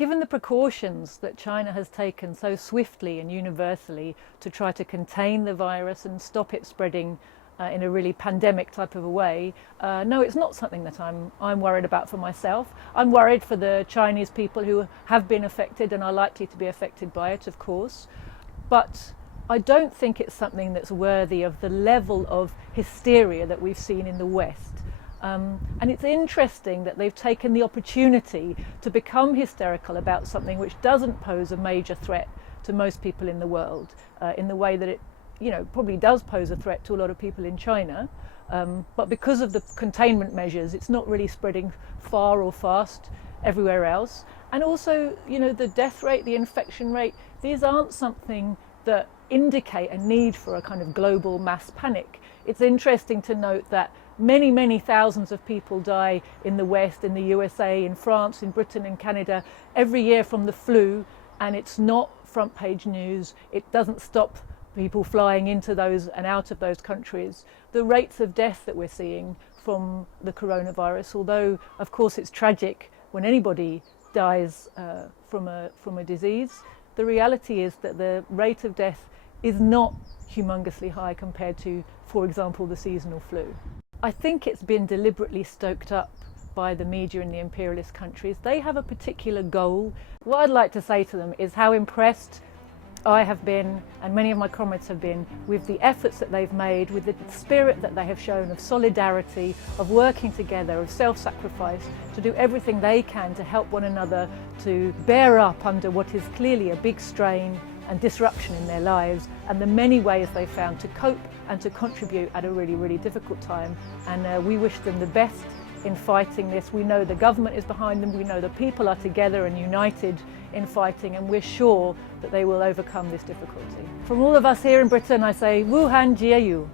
Given the precautions that China has taken so swiftly and universally to try to contain the virus and stop it spreading in a really pandemic type of a way, no, it's not something that I'm worried about for myself. I'm worried for the Chinese people who have been affected and are likely to be affected by it, of course. But I don't think it's something that's worthy of the level of hysteria that we've seen in the West. And it's interesting that they've taken the opportunity to become hysterical about something which doesn't pose a major threat to most people in the world, in the way that it, probably does pose a threat to a lot of people in China. But because of the containment measures, it's not really spreading far or fast everywhere else. And also, the death rate, the infection rate, these aren't something that indicate a need for a kind of global mass panic. It's interesting to note that many, many thousands of people die in the West, in the USA, in France, in Britain, in Canada, every year from the flu, and it's not front page news. It doesn't stop people flying into those and out of those countries. The rates of death that we're seeing from the coronavirus, although of course it's tragic when anybody dies from a disease, the reality is that the rate of death is not humongously high compared to, for example, the seasonal flu. I think it's been deliberately stoked up by the media in the imperialist countries. They have a particular goal. What I'd like to say to them is how impressed I have been, and many of my comrades have been, with the efforts that they've made, with the spirit that they have shown of solidarity, of working together, of self-sacrifice, to do everything they can to help one another to bear up under what is clearly a big strain and disruption in their lives, and the many ways they found to cope and to contribute at a really, really difficult time. And we wish them the best in fighting this. We know the government is behind them, we know the people are together and united in fighting, and we're sure that they will overcome this difficulty. From all of us here in Britain, I say, Wuhan Jiayu.